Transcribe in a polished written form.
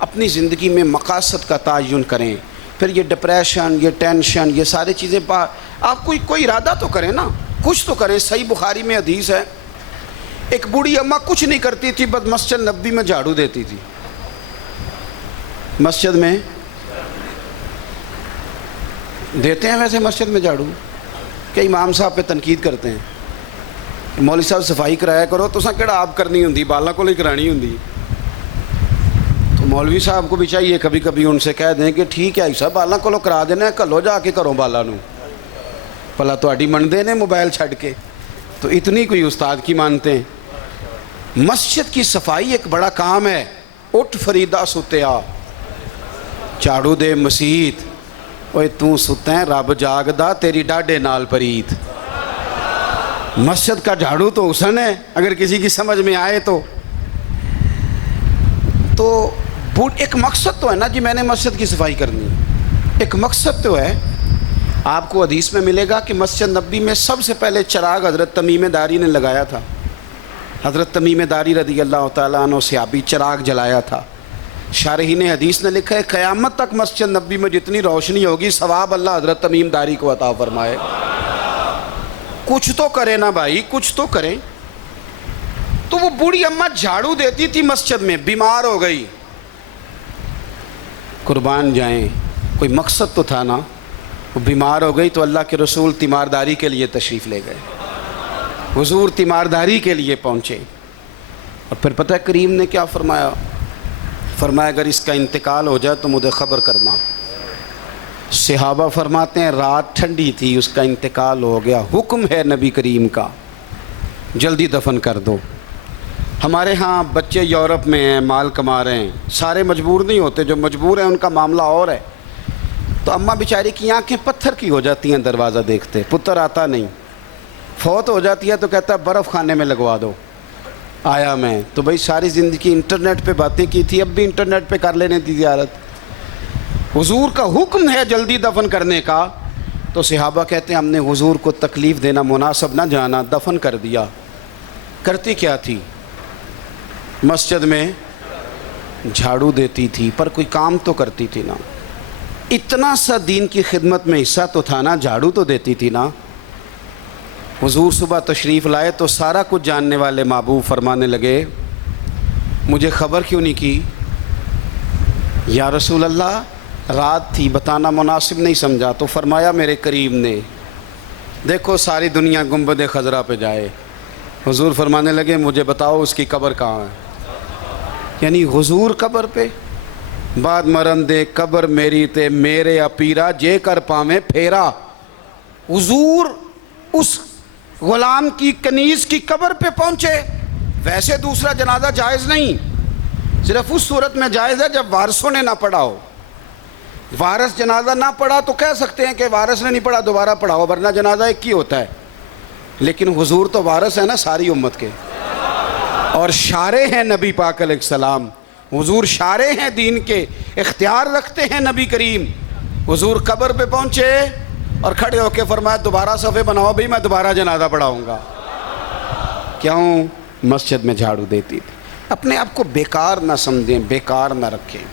اپنی زندگی میں مقاصد کا تعین کریں. پھر یہ ڈپریشن، یہ ٹینشن، یہ ساری چیزیں آپ کوئی ارادہ تو کریں نا، کچھ تو کریں. صحیح بخاری میں حدیث ہے، ایک بوڑھی اماں کچھ نہیں کرتی تھی، بس مسجد نبوی میں جھاڑو دیتی تھی. مسجد میں دیتے ہیں ویسے مسجد میں جھاڑو کہ امام صاحب پہ تنقید کرتے ہیں، مولوی صاحب صفائی کرایا کرو، تو سا کہڑا آپ کرنی ہوندی، بالا کو ہی کرانی ہوندی. تو مولوی صاحب کو بھی چاہیے کبھی کبھی ان سے کہہ دیں کہ ٹھیک ہے صاحب بالا کو کرا دینا ہے، کلو جا کے کرو بالا نو، بھلا تہاڈی منڈے نے موبائل چھڈ کے. تو اتنی کوئی استاد کی مانتے ہیں. مسجد کی صفائی ایک بڑا کام ہے. اٹھ فریدا ستیا جھاڑو دے مسیت، اوے تو ستا ہے رب جاگدا تیری ڈاڈے نال پریت. مسجد کا جھاڑو تو حسن ہے اگر کسی کی سمجھ میں آئے تو ایک مقصد تو ہے نا جی، میں نے مسجد کی صفائی کرنی ہے، ایک مقصد تو ہے. آپ کو حدیث میں ملے گا کہ مسجد نبوی میں سب سے پہلے چراغ حضرت تمیم داری نے لگایا تھا. حضرت تمیم داری رضی اللہ تعالیٰ عنہ صحابی چراغ جلایا تھا. شارحین حدیث نے لکھا ہے قیامت تک مسجد نبوی میں جتنی روشنی ہوگی ثواب اللہ حضرت تمیم داری کو عطا فرمائے. کچھ تو کرے نا بھائی، کچھ تو کریں. تو وہ بوڑھی اماں جھاڑو دیتی تھی مسجد میں، بیمار ہو گئی. قربان جائیں، کوئی مقصد تو تھا نا. وہ بیمار ہو گئی تو اللہ کے رسول تیمارداری کے لیے تشریف لے گئے. حضور تیمارداری کے لیے پہنچے اور پھر پتہ ہے کریم نے کیا فرمایا؟ فرمایا اگر اس کا انتقال ہو جائے تو مجھے خبر کرنا. صحابہ فرماتے ہیں رات ٹھنڈی تھی، اس کا انتقال ہو گیا، حکم ہے نبی کریم کا جلدی دفن کر دو. ہمارے ہاں بچے یورپ میں ہیں، مال کما رہے ہیں، سارے مجبور نہیں ہوتے، جو مجبور ہیں ان کا معاملہ اور ہے. تو اماں بیچاری کی آنکھیں پتھر کی ہو جاتی ہیں دروازہ دیکھتے، پتر آتا نہیں. فوت ہو جاتی ہے تو کہتا ہے برف خانے میں لگوا دو. آیا میں تو بھائی ساری زندگی انٹرنیٹ پہ باتیں کی تھی، اب بھی انٹرنیٹ پہ کر لینے دی زیارت. حضور کا حکم ہے جلدی دفن کرنے کا. تو صحابہ کہتے ہیں ہم نے حضور کو تکلیف دینا مناسب نہ جانا، دفن کر دیا. کرتی کیا تھی؟ مسجد میں جھاڑو دیتی تھی، پر کوئی کام تو کرتی تھی نا. اتنا سا دین کی خدمت میں حصہ تو تھا نا، جھاڑو تو دیتی تھی نا. حضور صبح تشریف لائے تو سارا کچھ جاننے والے محبوب فرمانے لگے مجھے خبر کیوں نہیں کی؟ یا رسول اللہ رات تھی، بتانا مناسب نہیں سمجھا. تو فرمایا میرے کریم نے دیکھو ساری دنیا گنبد خضرا پہ جائے. حضور فرمانے لگے مجھے بتاؤ اس کی قبر کہاں ہے؟ یعنی حضور قبر پہ بعد مرن دے قبر میری تے میرے اپیرا جے کر پامے پھیرا. حضور اس غلام کی کنیز کی قبر پہ پہنچے. ویسے دوسرا جنازہ جائز نہیں، صرف اس صورت میں جائز ہے جب وارثوں نے نہ پڑھا ہو. وارث جنازہ نہ پڑھا تو کہہ سکتے ہیں کہ وارث نے نہیں پڑھا دوبارہ پڑھاؤ، ورنہ جنازہ ایک ہی ہوتا ہے. لیکن حضور تو وارث ہے نا ساری امت کے، اور شارع ہیں نبی پاک علیہ السلام. حضور شارع ہیں دین کے، اختیار رکھتے ہیں نبی کریم. حضور قبر پہ پہنچے اور کھڑے ہو کے فرمایا دوبارہ صفحے بناؤ بھئی میں دوبارہ جنازہ پڑھاؤں گا. کیوں؟ مسجد میں جھاڑو دیتی تھی. اپنے آپ کو بیکار نہ سمجھیں، بیکار نہ رکھیں.